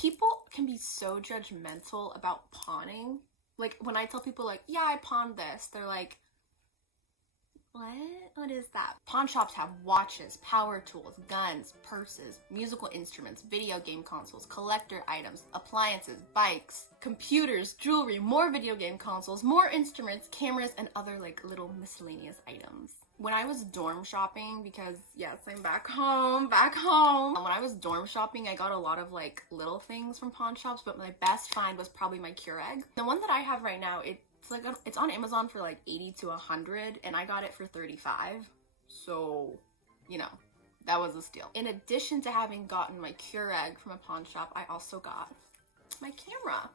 People can be so judgmental about pawning. Like, when I tell people, like, yeah, I pawned this, they're like, what? What is that? Pawn shops have watches, power tools, guns, purses, musical instruments, video game consoles, collector items, appliances, bikes, computers, jewelry, more video game consoles, more instruments, cameras, and other like little miscellaneous items. When I was dorm shopping, because yes, I'm back home. When I was dorm shopping, I got a lot of like little things from pawn shops, but my best find was probably my Kurieg. The one that I have right now, it's on Amazon for like 80 to 100 and I got it for 35. So, you know, that was a steal. In addition to having gotten my Kurieg from a pawn shop, I also got my camera.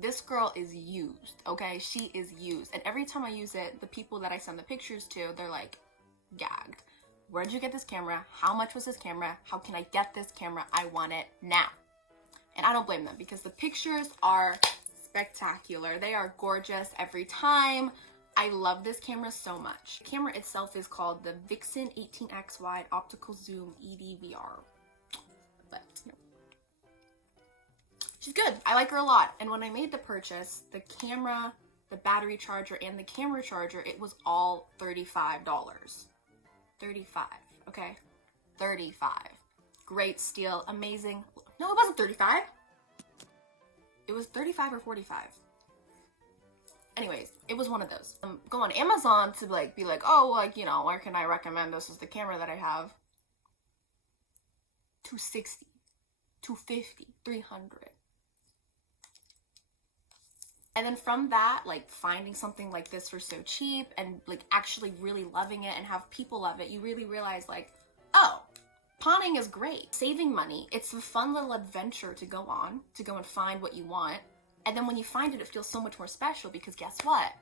This girl is used, okay? She is used. And every time I use it, the people that I send the pictures to, they're like gagged. Where did you get this camera? How much was this camera? How can I get this camera? I want it now. And I don't blame them because the pictures are spectacular. They are gorgeous every time. I love this camera so much. The camera itself is called the Vixen 18x wide optical zoom EDVR. But, you know, she's good. I like her a lot. And when I made the purchase, the camera, the battery charger, and the camera charger, it was all $35. 35, okay? 35. Great steal, amazing. No, it wasn't 35. It was 35 or 45. Anyways, it was one of those. Go on Amazon to like be like, oh, like, you know, where can I recommend this is the camera that I have? 260, 250, 300. And then from that, like finding something like this for so cheap and like actually really loving it and have people love it, you really realize like, oh, pawning is great. Saving money, it's a fun little adventure to go on, to go and find what you want. And then when you find it, it feels so much more special because guess what?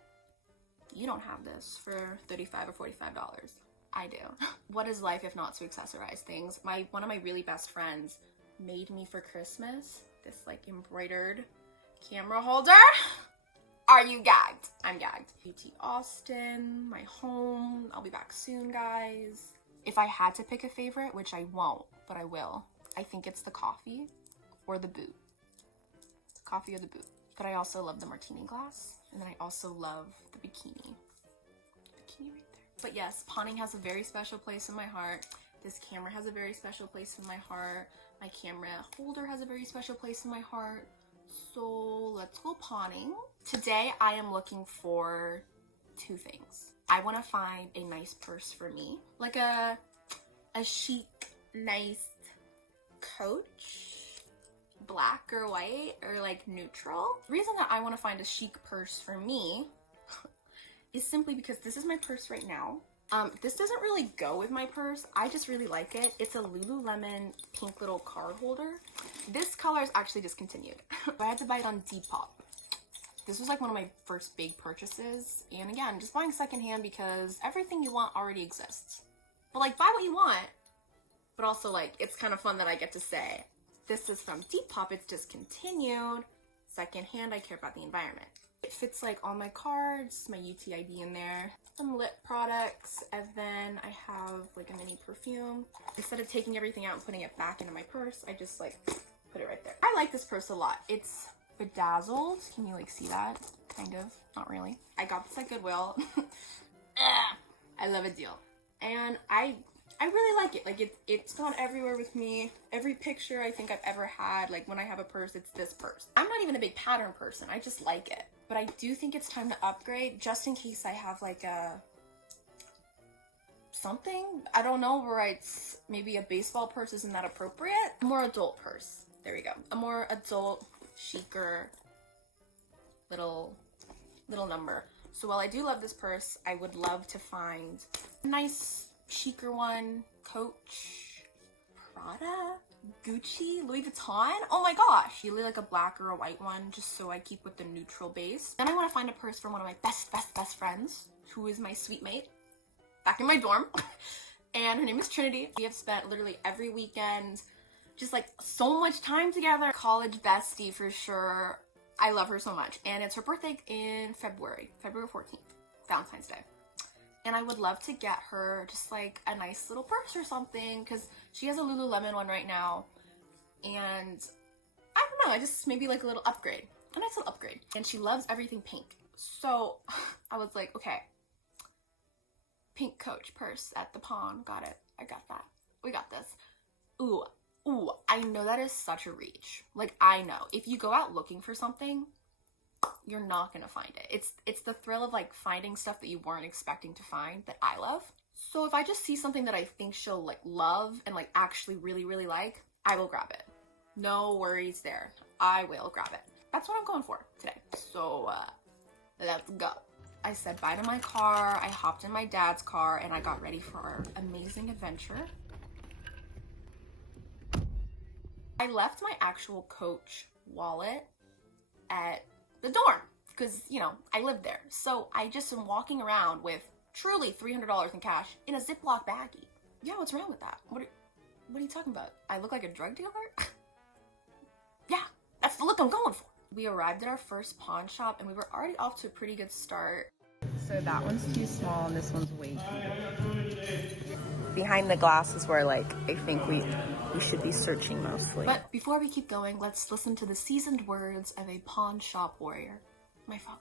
You don't have this for $35 or $45. I do. What is life if not to accessorize things? One of my really best friends made me for Christmas this like embroidered camera holder. Are you gagged? I'm gagged. UT Austin, my home. I'll be back soon, guys. If I had to pick a favorite, which I won't, but I will, I think it's the coffee or the boot. Coffee or the boot. But I also love the martini glass. And then I also love the bikini. Bikini right there. But yes, pawning has a very special place in my heart. This camera has a very special place in my heart. My camera holder has a very special place in my heart. So let's go pawning. Today I am looking for two things. I want to find a nice purse for me. Like a chic, nice Coach. Black or white or like neutral. The reason that I want to find a chic purse for me is simply because this is my purse right now. This doesn't really go with my purse. I just really like it. It's a Lululemon pink little card holder. This color is actually discontinued. I had to buy it on Depop. This was like one of my first big purchases. And again, just buying secondhand because everything you want already exists. But like buy what you want, but also like it's kind of fun that I get to say, this is from Depop, it's discontinued. Secondhand, I care about the environment. It fits like all my cards, my UTID in there, some lip products, and then I have like a mini perfume. Instead of taking everything out and putting it back into my purse, I just like put it right there. I like this purse a lot. It's bedazzled. Can you like see that? Kind of, not really. I got this at Goodwill. I love a deal. And I really like it. Like it's gone everywhere with me. Every picture I think I've ever had, like when I have a purse, it's this purse. I'm not even a big pattern person. I just like it. But I do think it's time to upgrade just in case I have like a something. I don't know where it's maybe a baseball purse isn't that appropriate. A more adult purse. There we go. A more adult, chicer little number. So while I do love this purse, I would love to find a nice chicer one. Coach, Prada, Gucci, Louis Vuitton. Oh my gosh, really like a black or a white one just so I keep with the neutral base. Then I want to find a purse from one of my best friends who is my sweet mate back in my dorm. And her name is Trinity. We have spent literally every weekend just like so much time together. College bestie for sure. I love her so much. And it's her birthday in February 14th, Valentine's Day. And I would love to get her just like a nice little purse or something because she has a Lululemon one right now. And don't know, I just maybe like a little upgrade, a nice little upgrade. And she loves everything pink. So I was like, okay, pink Coach purse at the pawn. Got it. I got that. We got this. Ooh, I know that is such a reach. Like, I know if you go out looking for something, you're not gonna find it. It's the thrill of like finding stuff that you weren't expecting to find that I love. So if I just see something that I think she'll like love and like actually really, really like, I will grab it. No worries there. I will grab it. That's what I'm going for today. So let's go. I said bye to my car. I hopped in my dad's car and I got ready for our amazing adventure. I left my actual Coach wallet at the dorm because, you know, I lived there. So I just am walking around with truly $300 in cash in a Ziploc baggie. Yeah, what's wrong with that? What are you talking about? I look like a drug dealer? Yeah, that's the look I'm going for. We arrived at our first pawn shop and we were already off to a pretty good start. So that one's too small and this one's way too big. Behind the glass is where like I think we should be searching mostly. But before we keep going, let's listen to the seasoned words of a pawn shop warrior, my father.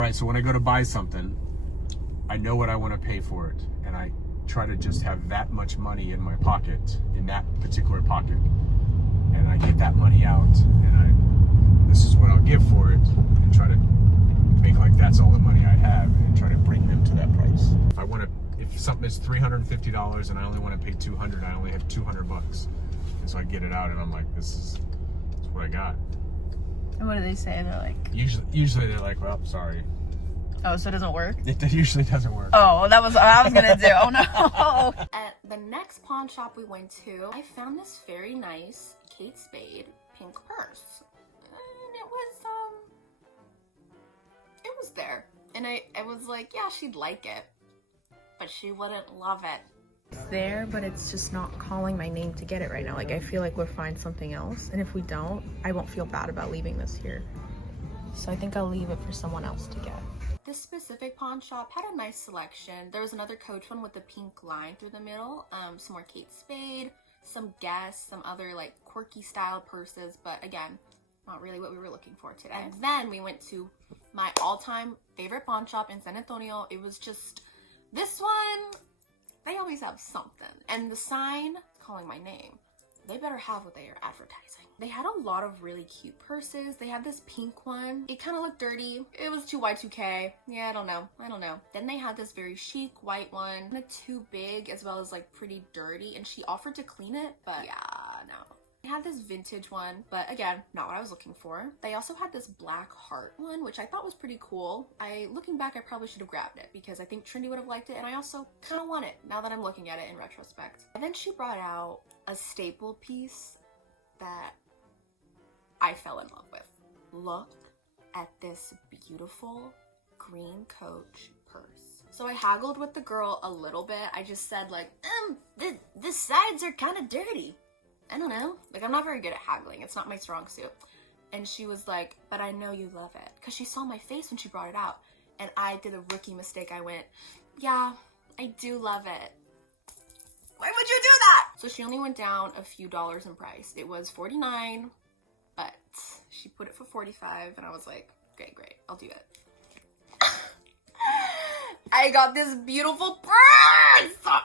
Right, so when I go to buy something, I know what I want to pay for it, and I try to just have that much money in my pocket, in that particular pocket, and I get that money out, and this is what I'll give for it, and try to make like that's all the money I have, and try to bring them to that price. If something is $350 and I only want to pay $200, I only have $200, and so I get it out, and I'm like, that's what I got. And what do they say? They're like, usually they're like, well, sorry. oh, so it doesn't work? It usually doesn't work. Oh, that was what I was gonna do. Oh no. At the next pawn shop we went to, I found this very nice Kate Spade pink purse. And it was there. And I was like, yeah, she'd like it, but she wouldn't love it. It's there, but it's just not calling my name to get it right now. Like, I feel like we'll find something else, and if we don't, I won't feel bad about leaving this here. So I think I'll leave it for someone else to get. This specific pawn shop had a nice selection. There was another Coach one with the pink line through the middle, some more Kate Spade, some Guess, some other like quirky style purses, but again, not really what we were looking for today. And then we went to my all-time favorite pawn shop in San Antonio. It was just this one. They always have something, and the sign calling my name, they better have what they are advertising. They had a lot of really cute purses. They had this pink one. It kind of looked dirty. It was too Y2K. Yeah, I don't know. Then they had this very chic white one, kind of too big as well as like pretty dirty, and she offered to clean it, but yeah, no. They had this vintage one, but again, not what I was looking for. They also had this black heart one, which I thought was pretty cool. Looking back, I probably should have grabbed it because I think Trendy would have liked it, and I also kind of want it now that I'm looking at it in retrospect. And then she brought out a staple piece that I fell in love with. Look at this beautiful green Coach purse. So I haggled with the girl a little bit. I just said like, the sides are kind of dirty. I don't know. Like, I'm not very good at haggling. It's not my strong suit. And she was like, but I know you love it. Because she saw my face when she brought it out. And I did a rookie mistake. I went, yeah, I do love it. Why would you do that? So she only went down a few dollars in price. It was $49, but she put it for $45. And I was like, okay, great. I'll do it. I got this beautiful purse.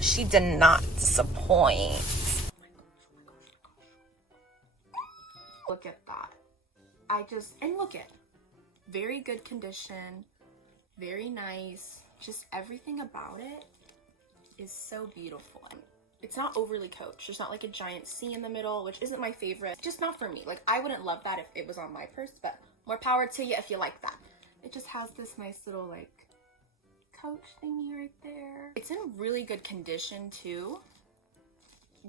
She did not disappoint. Look at that. And look at, very good condition, very nice. Just everything about it is so beautiful. It's not overly Coach. There's not like a giant C in the middle, which isn't my favorite. Just not for me. Like, I wouldn't love that if it was on my purse, but more power to you if you like that. It just has this nice little like Coach thingy right there. It's in really good condition too.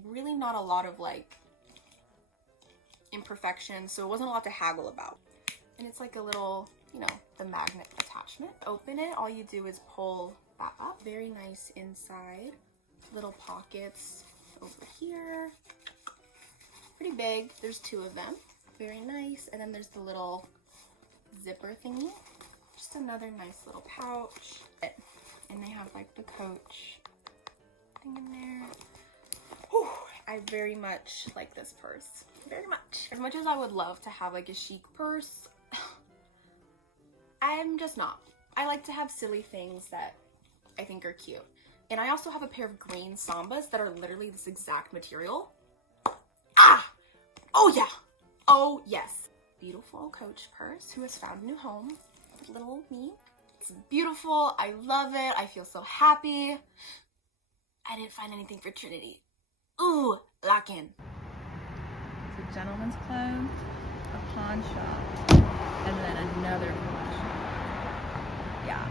Really not a lot of like imperfections, so it wasn't a lot to haggle about. And it's like a little, you know, the magnet attachment. Open it, all you do is pull that up. Very nice inside. Little pockets over here. Pretty big. There's two of them. Very nice. And then there's the little zipper thingy. Just another nice little pouch. And they have like the Coach thing in there. Whew. I very much like this purse. Very much. As much as I would love to have like a chic purse, I'm just not. I like to have silly things that I think are cute. And I also have a pair of green Sambas that are literally this exact material. Ah! Oh yeah! Oh yes. Beautiful Coach purse who has found a new home with little me. It's beautiful. I love it. I feel so happy. I didn't find anything for Trinity. Ooh, lock in. It's a gentleman's club, a pawn shop, and then another pawn shop. Yeah,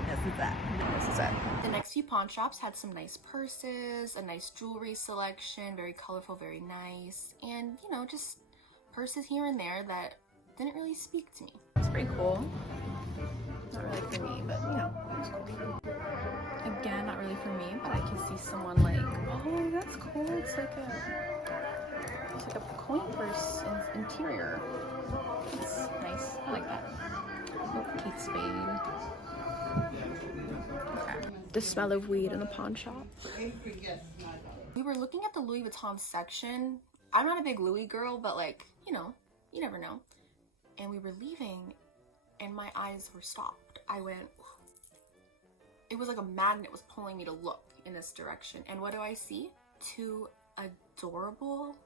this is it. This is it. The next few pawn shops had some nice purses, a nice jewelry selection, very colorful, very nice, and you know, just purses here and there that didn't really speak to me. It's pretty cool. Not really for me, but you know, it's cool. Again, not really for me, but I can see someone like, oh, that's cool. It's like a coin purse interior. It's nice. I like that. Little Kate Spade. Okay. The smell of weed in a pawn shop. We were looking at the Louis Vuitton section. I'm not a big Louis girl, but like, you know, you never know. And we were leaving and my eyes were stopped. I went, it was like a magnet was pulling me to look in this direction. And what do I see? Two adorable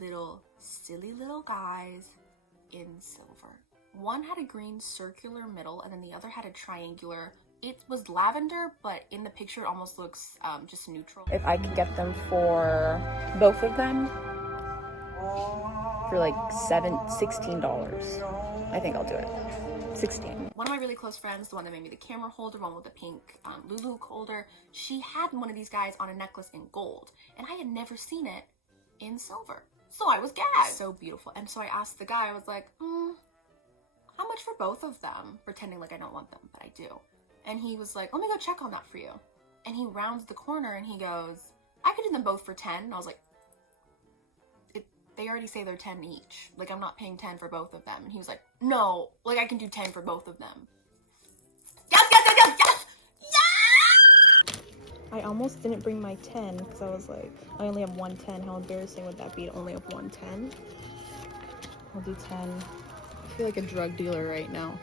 little silly little guys in silver. One had a green circular middle and then the other had a triangular. It was lavender, but in the picture it almost looks just neutral. If I could get them for both of them for like $16, I think I'll do it. 16. One of my really close friends, the one that made me the camera holder, one with the pink Lulu holder, she had one of these guys on a necklace in gold, and I had never seen it in silver. So I was gagged. So beautiful. And so I asked the guy, I was like, how much for both of them? Pretending like I don't want them, but I do. And he was like, let me go check on that for you. And he rounds the corner and he goes, I could do them both for 10. And I was like, they already say they're 10 each. Like, I'm not paying 10 for both of them. And he was like, no, like I can do 10 for both of them. Yes, yes, yes, yes, yes! Yes! I almost didn't bring my 10 because I was like, I only have one 10. How embarrassing would that be to only have one 10? I'll do 10. I feel like a drug dealer right now.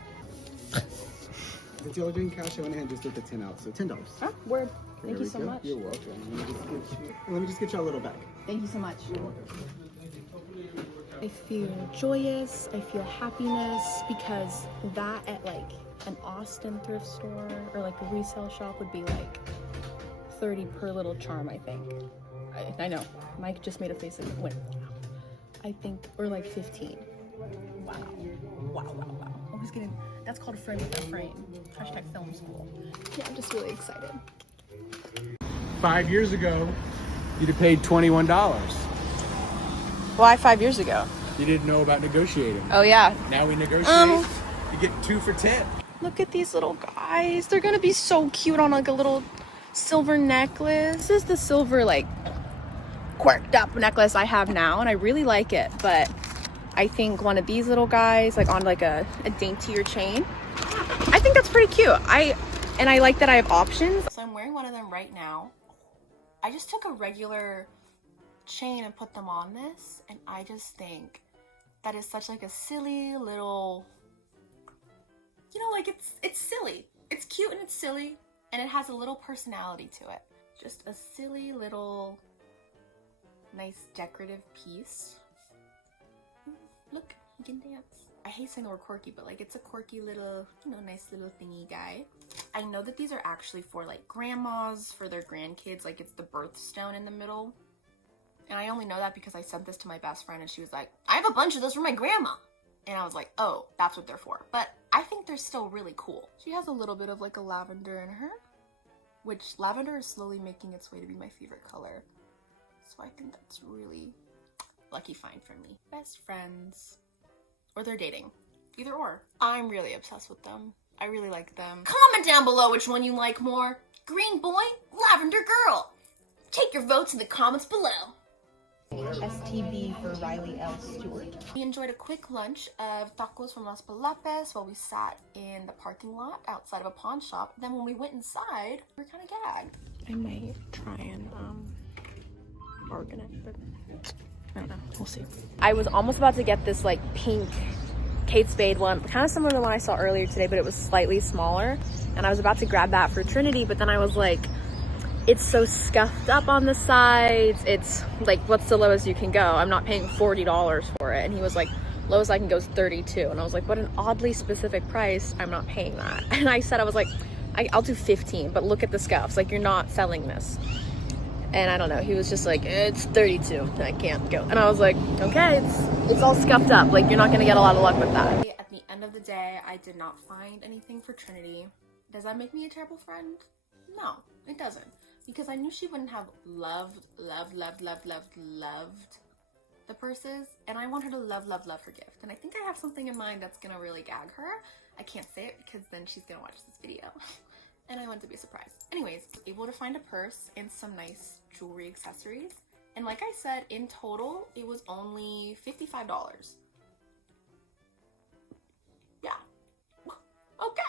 Since y'all doing cash, I went ahead and just took the 10 out. So $10. Oh, word. Thank There you we so go. much. You're welcome. Let me just get you a little bag. Thank you so much. I feel joyous, I feel happiness, because that at like an Austin thrift store or like a resale shop would be like 30 per little charm, I think. I know, Mike just made a face and went, wow. I think, or like 15. Wow, wow, wow, wow. I was getting, that's called a frame with a frame. Hashtag film school. Yeah, I'm just really excited. 5 years ago, you'd have paid $21. Why 5 years ago? You didn't know about negotiating. Oh yeah. Now we negotiate. You get 2 for 10. Look at these little guys. They're gonna be so cute on like a little silver necklace. This is the silver like quirked up necklace I have now and I really like it, but I think one of these little guys like on like a daintier chain, I think that's pretty cute. I like that I have options. So I'm wearing one of them right now. I just took a regular chain and put them on this, and I just think that is such like a silly little, you know, like it's silly. It's cute and it's silly, and it has a little personality to it. Just a silly little nice decorative piece. Look, he can dance. I hate saying the word quirky, but like it's a quirky little, you know, nice little thingy guy. I know that these are actually for like grandmas, for their grandkids, like it's the birthstone in the middle. And I only know that because I sent this to my best friend and she was like, I have a bunch of those for my grandma. And I was like, oh, that's what they're for. But I think they're still really cool. She has a little bit of like a lavender in her, which lavender is slowly making its way to be my favorite color. So I think that's really lucky find for me. Best friends. Or they're dating. Either or. I'm really obsessed with them. I really like them. Comment down below which one you like more. Green boy, lavender girl. Take your votes in the comments below. STB for Riley L. Stewart. We enjoyed a quick lunch of tacos from Las Palapas while we sat in the parking lot outside of a pawn shop. Then when we went inside, we were kind of gagged. I might try and organic, but I don't know. We'll see. I was almost about to get this like pink Kate Spade one, kind of similar to the one I saw earlier today, but it was slightly smaller. And I was about to grab that for Trinity, but then I was like, it's so scuffed up on the sides. It's like, what's the lowest you can go? I'm not paying $40 for it. And he was like, lowest I can go is $32. And I was like, what an oddly specific price. I'm not paying that. And I said, I was like, I'll do $15, but look at the scuffs. Like, you're not selling this. And I don't know, he was just like, it's $32, I can't go. And I was like, okay, it's all scuffed up. Like, you're not gonna get a lot of luck with that. At the end of the day, I did not find anything for Trinity. Does that make me a terrible friend? No, it doesn't. Because I knew she wouldn't have loved the purses. And I want her to love her gift. And I think I have something in mind that's gonna really gag her. I can't say it because then she's gonna watch this video. And I want to be surprised. Anyways, I was able to find a purse and some nice jewelry accessories. And like I said, in total, it was only $55. Yeah. Okay.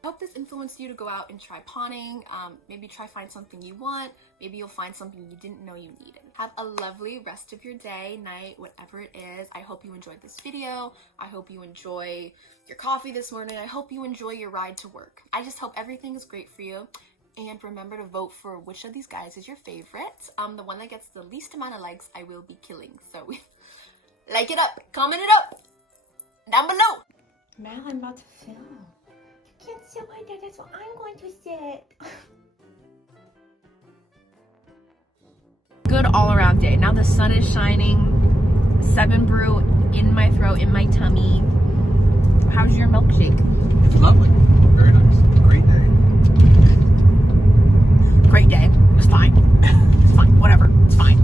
I hope this influenced you to go out and try pawning. Maybe try find something you want. Maybe you'll find something you didn't know you needed. Have a lovely rest of your day, night, whatever it is. I hope you enjoyed this video. I hope you enjoy your coffee this morning. I hope you enjoy your ride to work. I just hope everything is great for you. And remember to vote for which of these guys is your favorite. The one that gets the least amount of likes, I will be killing. So like it up, comment it up down below. Now I'm about to film. You can't sit right there, that's what I'm going to sit. Good all around day. Now the sun is shining. 7 brew in my throat, in my tummy. How's your milkshake? It's lovely. Very nice. Great day. Great day. It's fine. It's fine. Whatever. It's fine.